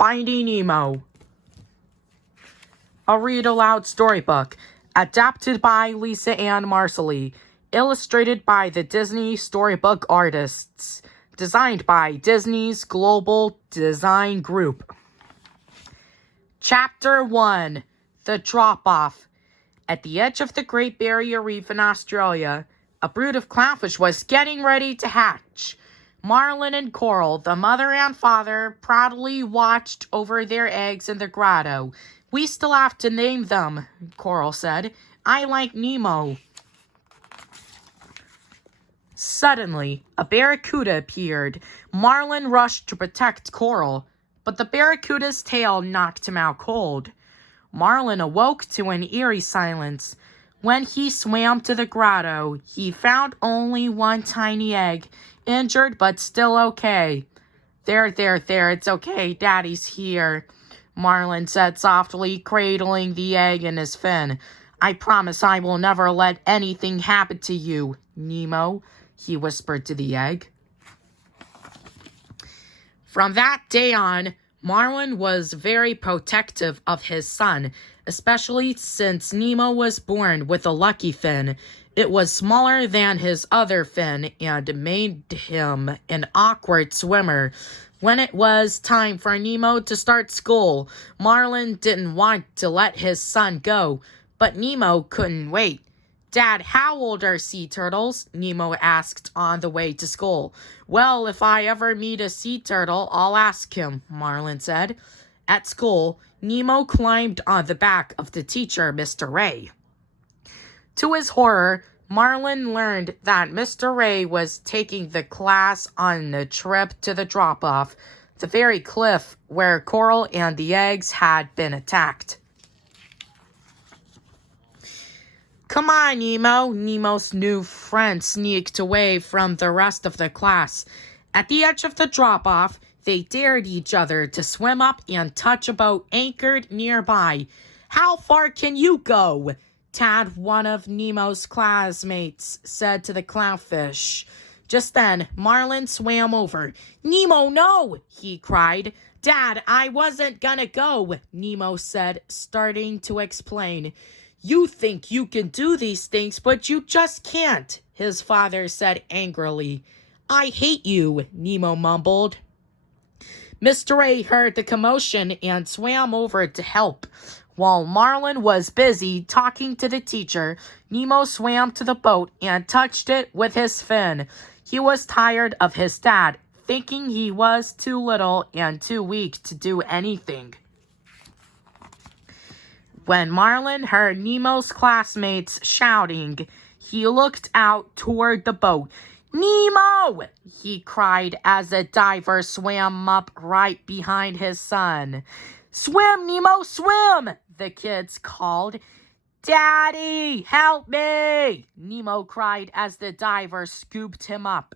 Finding Nemo. A Read Aloud Storybook, adapted by Lisa Ann Marsoli, illustrated by the Disney Storybook artists, designed by Disney's Global Design Group. Chapter 1, The Drop-Off. At the edge of the Great Barrier Reef in Australia, a brood of clownfish was getting ready to hatch. Marlin and Coral, the mother and father, proudly watched over their eggs in the grotto. "We still have to name them," Coral said. "I like Nemo." Suddenly, a barracuda appeared. Marlin rushed to protect Coral, but the barracuda's tail knocked him out cold. Marlin awoke to an eerie silence. When he swam to the grotto, he found only one tiny egg, injured but still okay. There, it's okay, Daddy's here," Marlin said softly, cradling the egg in his fin. "I promise I will never let anything happen to you, Nemo," he whispered to the egg. From that day on, Marlin was very protective of his son, especially since Nemo was born with a lucky fin. It was smaller than his other fin and made him an awkward swimmer. When it was time for Nemo to start school, Marlin didn't want to let his son go, but Nemo couldn't wait. "Dad, how old are sea turtles?" Nemo asked on the way to school. "Well, if I ever meet a sea turtle, I'll ask him," Marlin said. At school, Nemo climbed on the back of the teacher, Mr. Ray. To his horror, Marlin learned that Mr. Ray was taking the class on a trip to the drop-off, the very cliff where Coral and the eggs had been attacked. "Come on, Nemo," Nemo's new friend sneaked away from the rest of the class. At the edge of the drop-off, they dared each other to swim up and touch a boat anchored nearby. "How far can you go?" Tad, one of Nemo's classmates, said to the clownfish. Just then, Marlin swam over. "Nemo, no!" he cried. "Dad, I wasn't gonna go," Nemo said, starting to explain. "You think you can do these things, but you just can't," his father said angrily. "I hate you," Nemo mumbled. Mr. Ray heard the commotion and swam over to help. While Marlin was busy talking to the teacher, Nemo swam to the boat and touched it with his fin. He was tired of his dad, thinking he was too little and too weak to do anything. When Marlin heard Nemo's classmates shouting, he looked out toward the boat. "Nemo!" he cried as a diver swam up right behind his son. "Swim, Nemo, swim!" the kids called. "Daddy, help me!" Nemo cried as the diver scooped him up.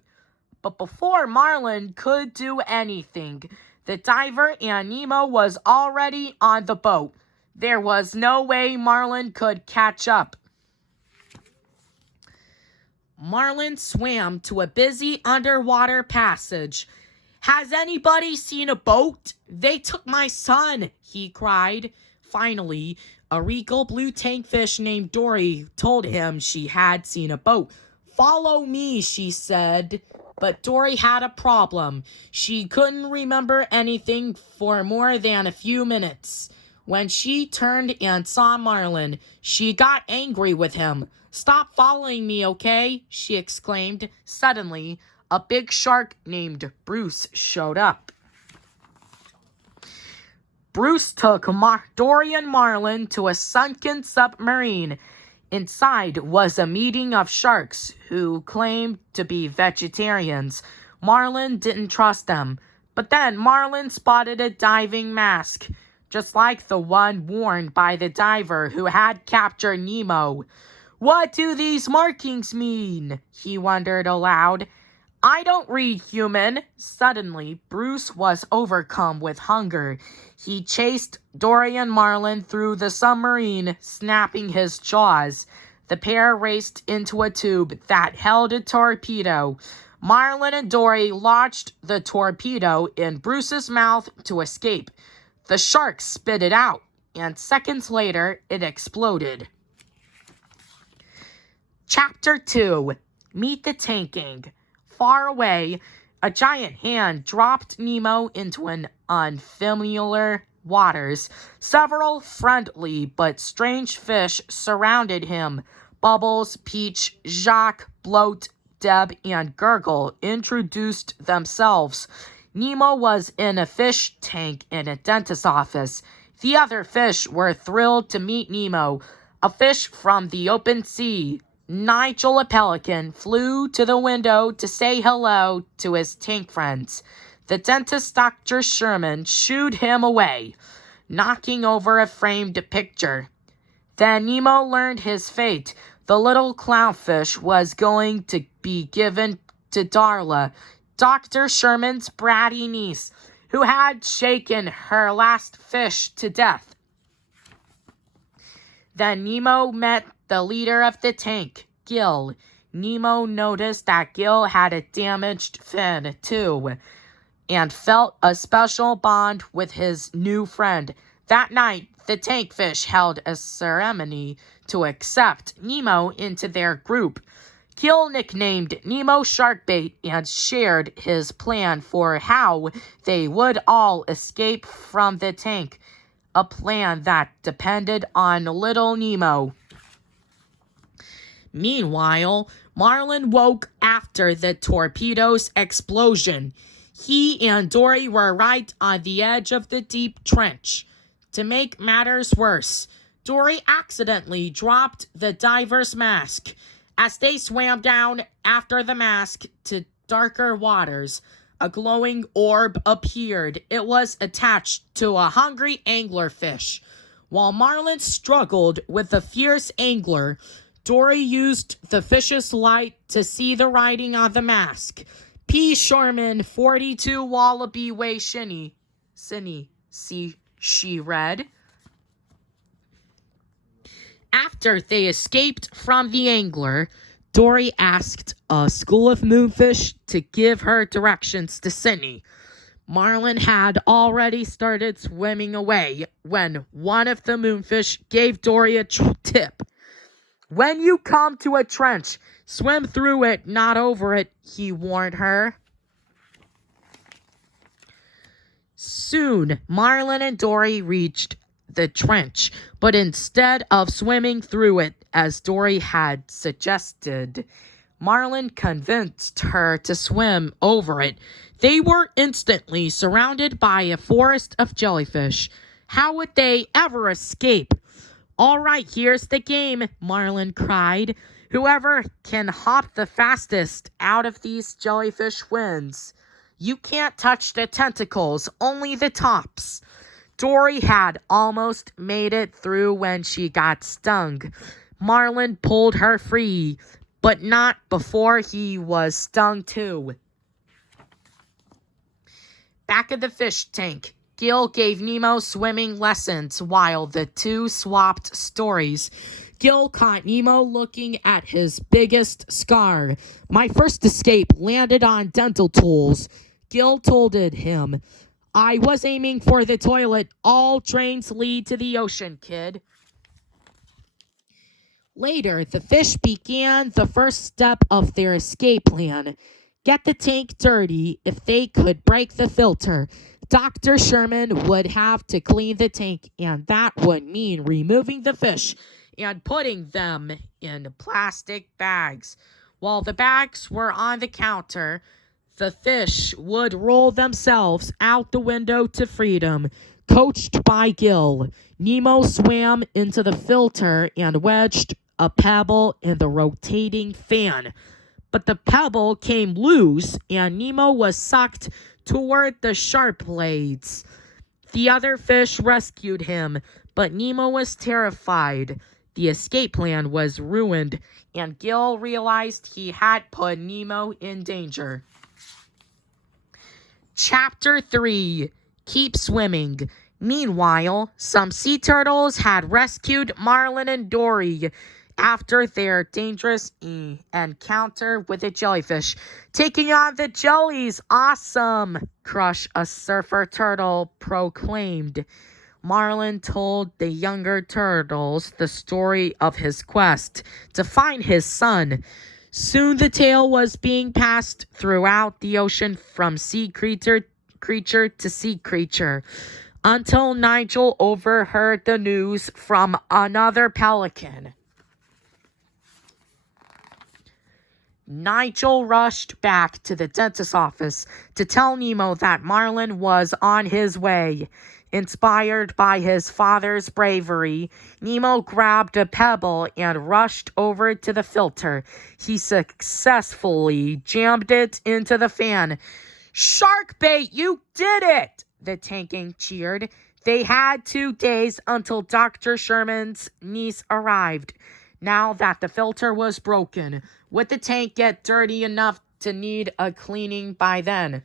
But before Marlin could do anything, the diver and Nemo was already on the boat. There was no way Marlin could catch up. Marlin swam to a busy underwater passage. "Has anybody seen a boat? They took my son," he cried. Finally, a regal blue tankfish named Dory told him she had seen a boat. "Follow me," she said. But Dory had a problem. She couldn't remember anything for more than a few minutes. When she turned and saw Marlin, she got angry with him. "Stop following me, okay?" she exclaimed. Suddenly, a big shark named Bruce showed up. Bruce took Dory and Marlin to a sunken submarine. Inside was a meeting of sharks who claimed to be vegetarians. Marlin didn't trust them. But then Marlin spotted a diving mask, just like the one worn by the diver who had captured Nemo. "What do these markings mean?" he wondered aloud. "I don't read human." Suddenly, Bruce was overcome with hunger. He chased Dory and Marlin through the submarine, snapping his jaws. The pair raced into a tube that held a torpedo. Marlin and Dory launched the torpedo in Bruce's mouth to escape. The shark spit it out, and seconds later, it exploded. Chapter 2. Meet the Tanking. Far away, a giant hand dropped Nemo into an unfamiliar waters. Several friendly but strange fish surrounded him. Bubbles, Peach, Jacques, Bloat, Deb, and Gurgle introduced themselves. Nemo was in a fish tank in a dentist's office. The other fish were thrilled to meet Nemo, a fish from the open sea. Nigel, a pelican, flew to the window to say hello to his tank friends. The dentist, Dr. Sherman, shooed him away, knocking over a framed picture. Then Nemo learned his fate. The little clownfish was going to be given to Darla, Dr. Sherman's bratty niece, who had shaken her last fish to death. Then Nemo met the leader of the tank, Gil. Nemo noticed that Gil had a damaged fin, too, and felt a special bond with his new friend. That night, the tankfish held a ceremony to accept Nemo into their group. Gil nicknamed Nemo Sharkbait and shared his plan for how they would all escape from the tank, a plan that depended on little Nemo. Meanwhile, Marlin woke after the torpedo's explosion. He and Dory were right on the edge of the deep trench. To make matters worse, Dory accidentally dropped the diver's mask. As they swam down after the mask to darker waters, a glowing orb appeared. It was attached to a hungry anglerfish. While Marlin struggled with the fierce angler, Dory used the fish's light to see the writing on the mask. P. Sherman, 42 Wallaby Way, Shinny. She read. After they escaped from the angler, Dory asked a school of moonfish to give her directions to Sydney. Marlin had already started swimming away when one of the moonfish gave Dory a tip. When you come to a trench, swim through it, not over it, he warned her. Soon, Marlin and Dory reached the trench, but instead of swimming through it as Dory had suggested, Marlin convinced her to swim over it. They were instantly surrounded by a forest of jellyfish. How would they ever escape? All right, here's the game, Marlin cried. Whoever can hop the fastest out of these jellyfish wins. You can't touch the tentacles, only the tops. Dory had almost made it through when she got stung. Marlin pulled her free, but not before he was stung too. Back at the fish tank, Gil gave Nemo swimming lessons while the two swapped stories. Gil caught Nemo looking at his biggest scar. My first escape landed on dental tools. Gil told him, I was aiming for the toilet. All trains lead to the ocean, kid. Later, the fish began the first step of their escape plan. Get the tank dirty. If they could break the filter, Dr. Sherman would have to clean the tank, and that would mean removing the fish and putting them in plastic bags. While the bags were on the counter, the fish would roll themselves out the window to freedom. Coached by Gil, Nemo swam into the filter and wedged a pebble in the rotating fan. But the pebble came loose, and Nemo was sucked toward the sharp blades. The other fish rescued him, but Nemo was terrified. The escape plan was ruined, and Gil realized he had put Nemo in danger. Chapter 3. Keep Swimming. Meanwhile, some sea turtles had rescued Marlin and Dory. after their dangerous encounter with the jellyfish. Taking on the jellies, awesome! Crush, a surfer turtle, proclaimed. Marlin told the younger turtles the story of his quest to find his son. Soon the tale was being passed throughout the ocean from sea creature to sea creature, until Nigel overheard the news from another pelican. Nigel rushed back to the dentist's office to tell Nemo that Marlin was on his way. Inspired by his father's bravery, Nemo grabbed a pebble and rushed over to the filter. He successfully jammed it into the fan. "Shark bait, you did it!" the tanking cheered. They had 2 days until Dr. Sherman's niece arrived. Now that the filter was broken, would the tank get dirty enough to need a cleaning by then?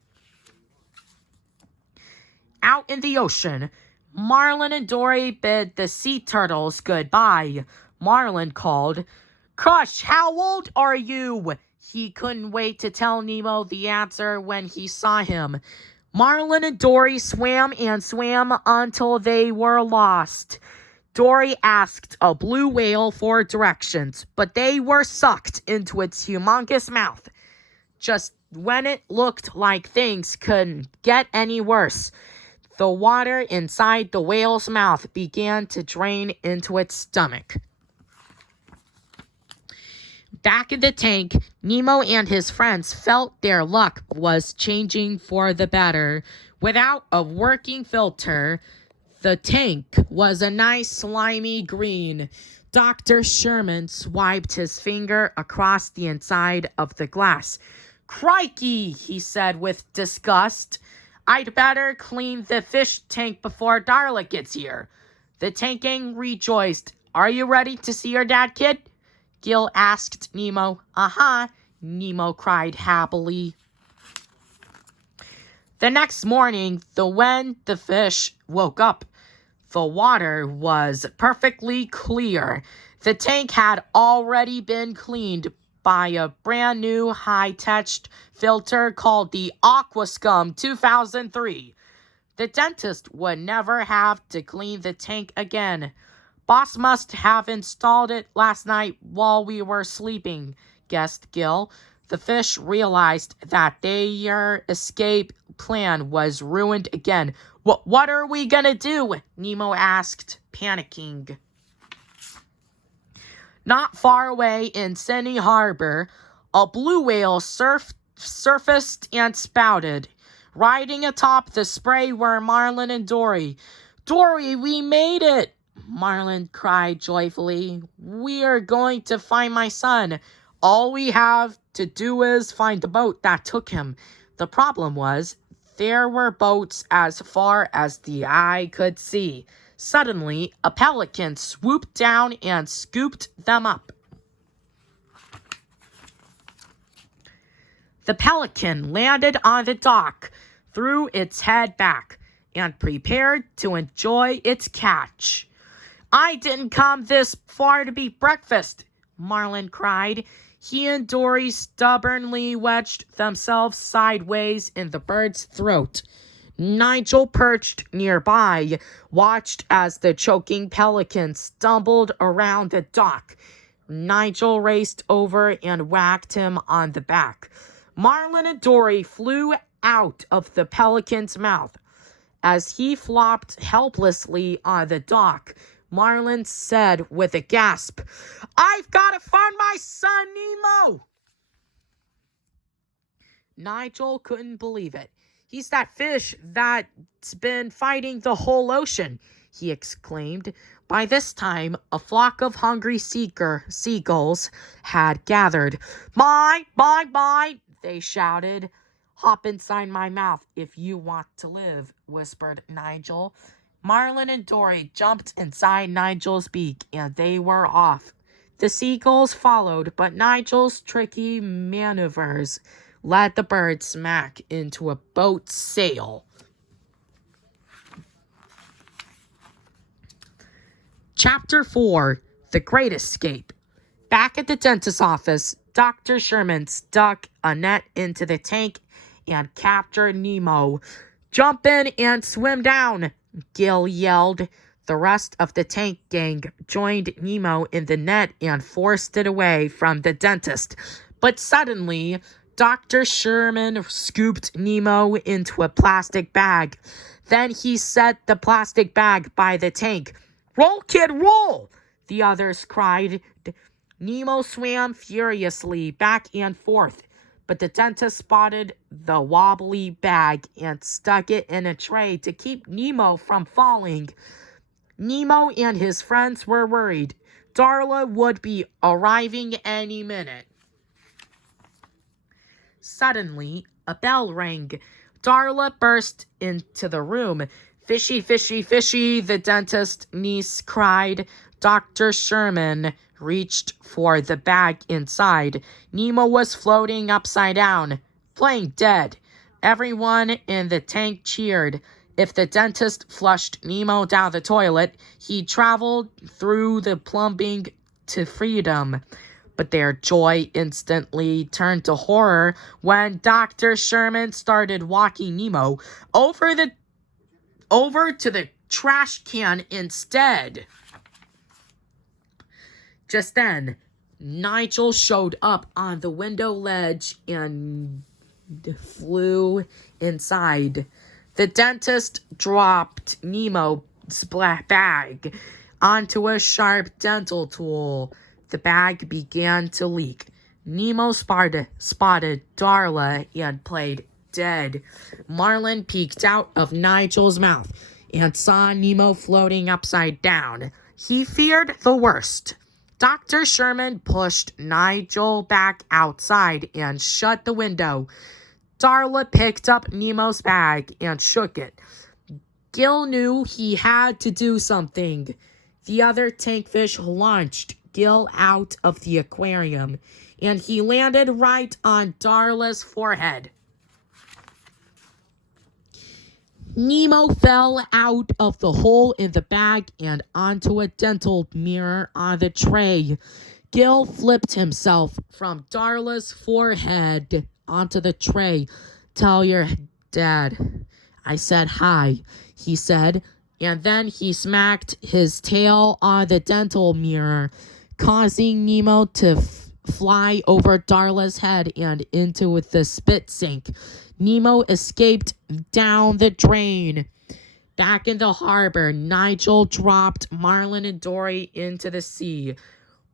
Out in the ocean, Marlin and Dory bid the sea turtles goodbye. Marlin called, "Crush, how old are you?" He couldn't wait to tell Nemo the answer when he saw him. Marlin and Dory swam and swam until they were lost. Dory asked a blue whale for directions, but they were sucked into its humongous mouth. Just when it looked like things couldn't get any worse, the water inside the whale's mouth began to drain into its stomach. Back in the tank, Nemo and his friends felt their luck was changing for the better. Without a working filter, the tank was a nice slimy green. Dr. Sherman swiped his finger across the inside of the glass. "Crikey," he said with disgust. "I'd better clean the fish tank before Darla gets here." The tanking rejoiced. "Are you ready to see your dad, kid?" Gil asked Nemo. "Uh-huh," Nemo cried happily. The next morning, when the fish woke up, the water was perfectly clear. The tank had already been cleaned by a brand new high-tech filter called the Aquascum 2003. The dentist would never have to clean the tank again. "Boss must have installed it last night while we were sleeping," guessed Gil. The fish realized that their escape plan was ruined again. What are we gonna do?" Nemo asked, panicking. Not far away in Sydney Harbor, a blue whale surfaced and spouted. Riding atop the spray were Marlin and Dory. "Dory, we made it!" Marlin cried joyfully. "We are going to find my son. All we have to do is find the boat that took him." The problem was, there were boats as far as the eye could see. Suddenly, a pelican swooped down and scooped them up. The pelican landed on the dock, threw its head back, and prepared to enjoy its catch. "I didn't come this far to beat breakfast," Marlin cried. He and Dory stubbornly wedged themselves sideways in the bird's throat. Nigel, perched nearby, watched as the choking pelican stumbled around the dock. Nigel raced over and whacked him on the back. Marlin and Dory flew out of the pelican's mouth. As he flopped helplessly on the dock, Marlin said with a gasp, "I've got to find my son, Nemo!" Nigel couldn't believe it. "He's that fish that's been fighting the whole ocean," he exclaimed. By this time, a flock of hungry seagulls had gathered. "Mine, mine, mine!" they shouted. "Hop inside my mouth if you want to live," whispered Nigel. Marlin and Dory jumped inside Nigel's beak, and they were off. The seagulls followed, but Nigel's tricky maneuvers led the bird smack into a boat's sail. Chapter 4, The Great Escape. Back at the dentist's office, Dr. Sherman stuck a net into the tank and captured Nemo. "Jump in and swim down," Gil yelled. The rest of the tank gang joined Nemo in the net and forced it away from the dentist. But suddenly, Dr. Sherman scooped Nemo into a plastic bag. Then he set the plastic bag by the tank. "Roll, kid, roll!" the others cried. Nemo swam furiously back and forth, but the dentist spotted the wobbly bag and stuck it in a tray to keep Nemo from falling. Nemo and his friends were worried. Darla would be arriving any minute. Suddenly, a bell rang. Darla burst into the room. "Fishy, fishy, fishy," the dentist's niece cried. Dr. Sherman reached for the bag inside. Nemo was floating upside down, playing dead. Everyone in the tank cheered. If the dentist flushed Nemo down the toilet, he traveled through the plumbing to freedom. But their joy instantly turned to horror when Dr. Sherman started walking Nemo over to the trash can instead. Just then, Nigel showed up on the window ledge and flew inside. The dentist dropped Nemo's bag onto a sharp dental tool. The bag began to leak. Nemo spotted Darla and played dead. Marlin peeked out of Nigel's mouth and saw Nemo floating upside down. He feared the worst. Dr. Sherman pushed Nigel back outside and shut the window. Darla picked up Nemo's bag and shook it. Gil knew he had to do something. The other tankfish launched Gil out of the aquarium, and he landed right on Darla's forehead. Nemo fell out of the hole in the bag and onto a dental mirror on the tray. Gil flipped himself from Darla's forehead onto the tray. "Tell your dad I said hi," he said, and then he smacked his tail on the dental mirror, causing Nemo to fly over Darla's head and into the spit sink. Nemo escaped down the drain. Back in the harbor, Nigel dropped Marlin and Dory into the sea.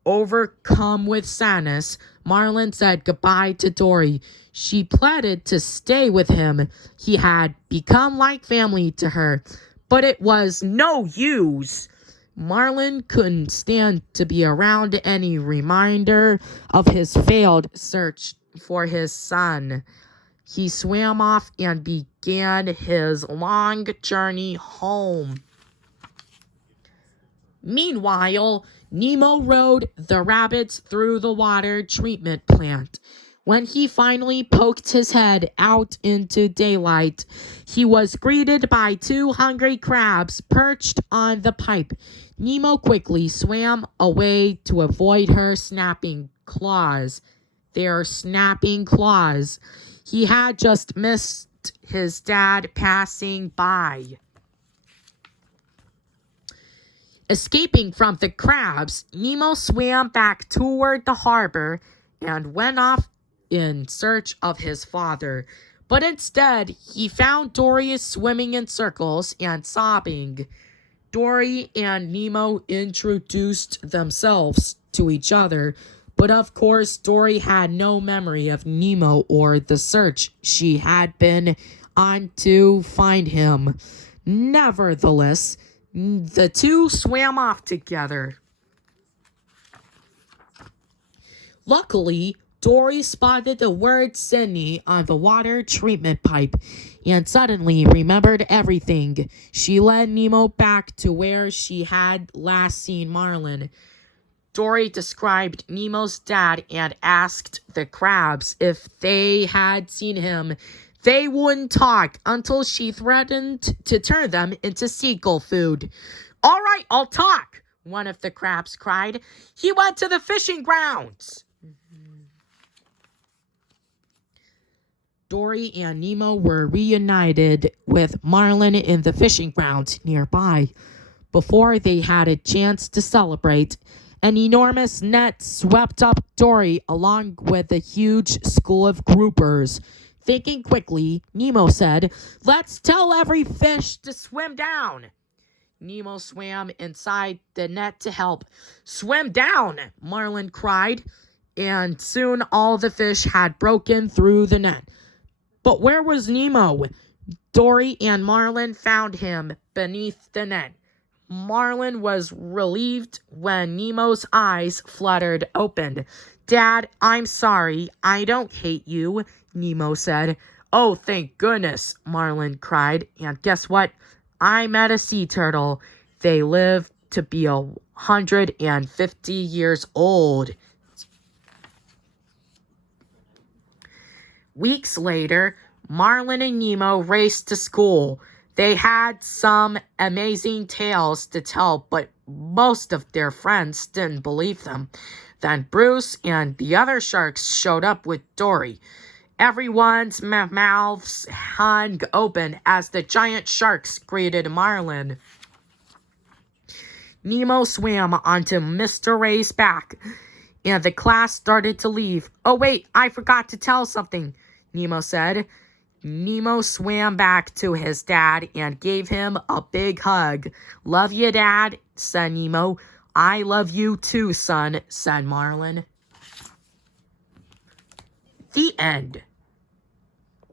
Overcome with sadness, Marlin said goodbye to Dory. She pleaded to stay with him. He had become like family to her, but it was no use. Marlin couldn't stand to be around any reminder of his failed search for his son. He swam off and began his long journey home. Meanwhile, Nemo rode the rabbits through the water treatment plant. When he finally poked his head out into daylight, he was greeted by 2 hungry crabs perched on the pipe. Nemo quickly swam away to avoid her snapping claws. Their snapping claws. He had just missed his dad passing by. Escaping from the crabs, Nemo swam back toward the harbor and went off in search of his father. But instead, he found Dory swimming in circles and sobbing. Dory and Nemo introduced themselves to each other, but of course, Dory had no memory of Nemo or the search she had been on to find him. Nevertheless, the two swam off together. Luckily, Dory spotted the word Sydney on the water treatment pipe and suddenly remembered everything. She led Nemo back to where she had last seen Marlin. Dory described Nemo's dad and asked the crabs if they had seen him. They wouldn't talk until she threatened to turn them into seagull food. "All right, I'll talk," one of the crabs cried. He went to the fishing grounds. Dory and Nemo were reunited with Marlin in the fishing grounds nearby. Before they had a chance to celebrate, an enormous net swept up Dory along with a huge school of groupers. Thinking quickly, Nemo said, "Let's tell every fish to swim down." Nemo swam inside the net to help. "Swim down!" Marlin cried, and soon all the fish had broken through the net. But where was Nemo? Dory and Marlin found him beneath the net. Marlin was relieved when Nemo's eyes fluttered open. "Dad, I'm sorry. I don't hate you," Nemo said. "Oh, thank goodness," Marlin cried. "And guess what? I met a sea turtle. They live to be 150 years old." Weeks later, Marlin and Nemo raced to school. They had some amazing tales to tell, but most of their friends didn't believe them. Then Bruce and the other sharks showed up with Dory. Everyone's mouths hung open as the giant sharks greeted Marlin. Nemo swam onto Mr. Ray's back, and the class started to leave. "Oh, wait, I forgot to tell something," Nemo said. Nemo swam back to his dad and gave him a big hug. "Love you, Dad," said Nemo. "I love you too, son," said Marlin. The end.